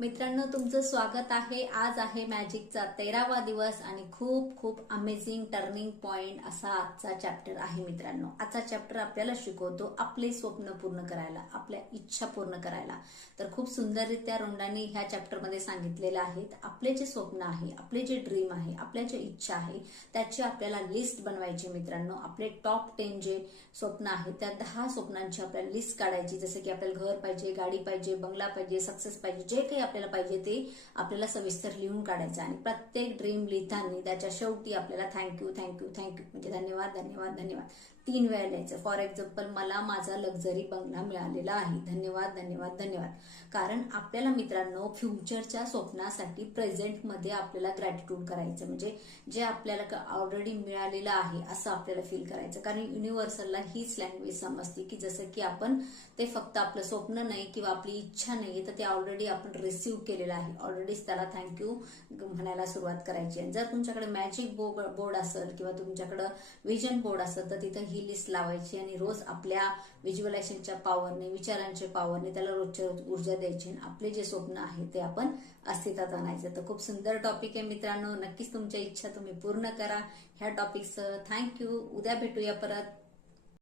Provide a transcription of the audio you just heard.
मित्रांनो, तुमचं स्वागत आहे। आज आहे मॅजिकचा 13वा दिवस आणि खूप खूप अमेझिंग टर्निंग पॉइंट असा आजचा चॅप्टर आहे। मित्रांनो, आजचा चॅप्टर आपल्याला शिकवतो आपले स्वप्न पूर्ण करायला, आपल्या इच्छा पूर्ण करायला। तर खूप सुंदररित्या रोंडांनी ह्या चॅप्टरमध्ये सांगितलेलं आहे। आपले जे स्वप्न आहे, आपले जे ड्रीम आहे, आपल्या जे इच्छा आहे त्याची आपल्याला लिस्ट बनवायची। मित्रांनो, आपले टॉप 10 जे स्वप्न आहे त्या 10 स्वप्नांची आपल्याला लिस्ट काढायची। जसे की आपल्याला घर पाहिजे, गाडी पाहिजे, बंगला पाहिजे, सक्सेस पाहिजे, जे काही आपल्याला पाहिजे ते आपल्याला सविस्तर लिहून काढायचं आणि प्रत्येक ड्रीम लिहिताना त्याच्या शेवटी आपल्याला थँक्यू थँक्यू थँक्यू म्हणजे धन्यवाद धन्यवाद धन्यवाद 3 वेळा लिहायचं। फॉर एक्झाम्पल, मला माझा लक्झरी बंगला मिळालेला आहे, धन्यवाद धन्यवाद धन्यवाद। कारण आपल्याला मित्रांनो फ्युचरच्या स्वप्नासाठी प्रेझेंटमध्ये आपल्याला ग्रॅटिट्यूड करायचं, म्हणजे जे आपल्याला ऑलरेडी मिळालेलं आहे असं आपल्याला फील करायचं। कारण युनिव्हर्सलला हीच लँग्वेज समजते की जसं की आपण ते फक्त आपलं स्वप्न नाही किंवा आपली इच्छा नाही तर ते ऑलरेडी आपण रिसीव्ह केलेलं आहे, ऑलरेडीच त्याला थँक्यू म्हणायला सुरुवात करायची। आणि जर तुमच्याकडे मॅजिक बोर्ड असेल किंवा तुमच्याकडे विजन बोर्ड असेल तर तिथं ही लिस्ट लावायची आणि रोज आपल्या व्हिज्युअलायझेशनच्या पॉवरने, विचारांच्या पॉवरने त्याला रोजच्या रोज ऊर्जा द्यायची। आपले जे स्वप्न आहे ते आपण अस्तित्वात आणायचं। तर खूप सुंदर टॉपिक आहे मित्रांनो, नक्कीच तुमच्या इच्छा तुम्ही पूर्ण करा। ह्या टॉपिकचं थँक्यू। उद्या भेटूया परत।